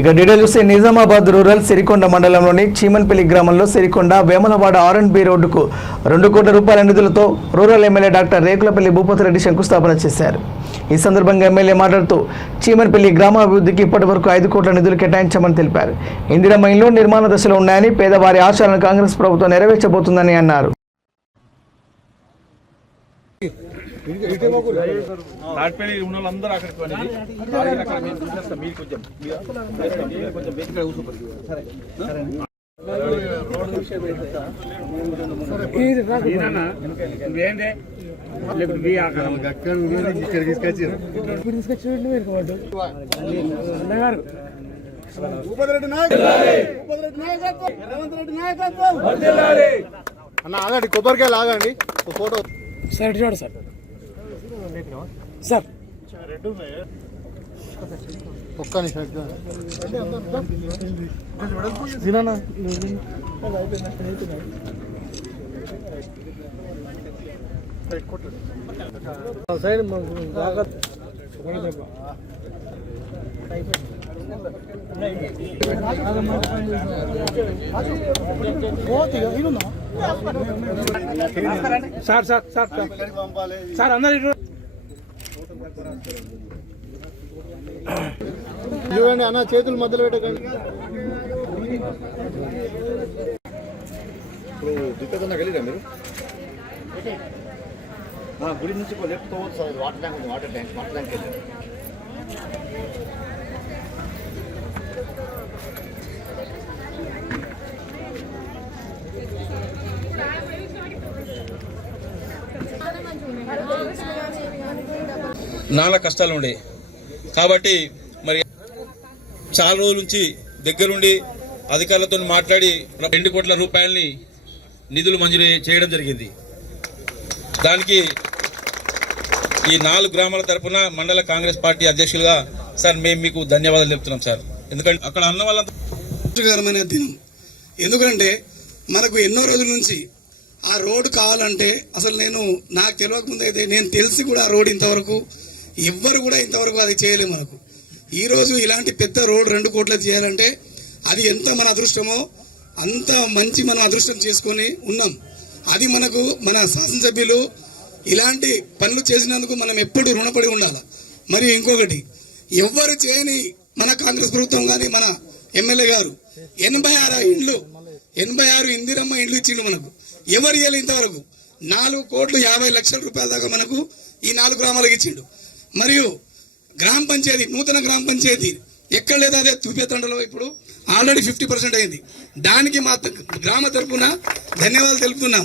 ఇక డీటెయిల్ చూస్తే నిజామాబాద్ రూరల్ సిరికొండ మండలంలోని చీమన్పల్లి గ్రామంలో సిరికొండ వేమలవాడ R&B రోడ్డుకు 2 కోట్ల రూపాయల నిధులతో rural MLA doctor Rekulapalli Bhupathi Reddy శంకుస్థాపన చేశారు. ఈ సందర్భంగా ఎమ్మెల్యే మాట్లాడుతూ చీమన్పల్లి గ్రామాభివృద్ధికి ఇప్పటివరకు 5 కోట్ల నిధులు కేటాయించామని తెలిపారు. ఇందిరమ్మ ఇండ్లు నిర్మాణ దశలో ఉన్నాయని, పేదవారి ఆశయాలను కాంగ్రెస్ ప్రభుత్వం నెరవేర్చబోతుందని అన్నారు. అన్న ఆగండి, కొబ్బరికాయలు ఆగండి. ఫోటో సార్ చూడు సార్ సార్ ఒక్క నిమిషం side sir sir sir sir అందరు చూడండి అన్న, చేతులు మధ్యలో పెట్టకండి. ఇప్పుడు వెళ్ళిరా మీరు గుడి నుంచి లెఫ్ట్ వాటర్ ట్యాంక్ ఉంది, వాటర్ ట్యాంక్ వెళ్ళారు. నానా కష్టాలు ఉండే కాబట్టి మరి చాలా రోజుల నుంచి దగ్గరుండి అధికారులతో మాట్లాడి 2 కోట్ల రూపాయలని నిధులు మంజూరు చేయడం జరిగింది. దానికి ఈ 4 గ్రామాల తరఫున మండల కాంగ్రెస్ పార్టీ అధ్యక్షులుగా సార్ మేము మీకు ధన్యవాదాలు చెప్తున్నాం సార్. ఎందుకంటే అక్కడ అన్న వాళ్ళంతా కష్టకరమైన దినం. ఎందుకంటే మనకు ఎన్నో రోజుల నుంచి ఆ రోడ్డు కావాలంటే అసలు నాకు తెలియకముందు అయితే నేను తెలిసి కూడా ఆ రోడ్డు ఇంతవరకు ఎవ్వరు కూడా ఇంతవరకు అది చేయలేము. మనకు ఈరోజు ఇలాంటి పెద్ద రోడ్డు 2 కోట్లు చేయాలంటే అది ఎంత మన అదృష్టమో అంత మంచి మనం అదృష్టం చేసుకొని ఉన్నాం. అది మనకు మన శాసనసభ్యులు ఇలాంటి పనులు చేసినందుకు మనం ఎప్పుడు రుణపడి ఉండాలి. మరియు ఇంకొకటి, ఎవ్వరు చేయని మన కాంగ్రెస్ ప్రభుత్వం కానీ మన ఎమ్మెల్యే గారు 86 ఇందిరమ్మ ఇండ్లు ఇచ్చిండు. మనకు ఎవరు ఇవ్వాలి ఇంతవరకు 4,50,00,000 రూపాయల దాకా మనకు ఈ 4 గ్రామాలకు ఇచ్చిండు. మరియు గ్రామ పంచాయతీ, నూతన గ్రామ పంచాయతీ ఎక్కడ లేదా అదే తూపేతండలో ఇప్పుడు ఆల్రెడీ 50% అయింది. దానికి మా గ్రామ తరఫున ధన్యవాదాలు తెలుపుతున్నాం.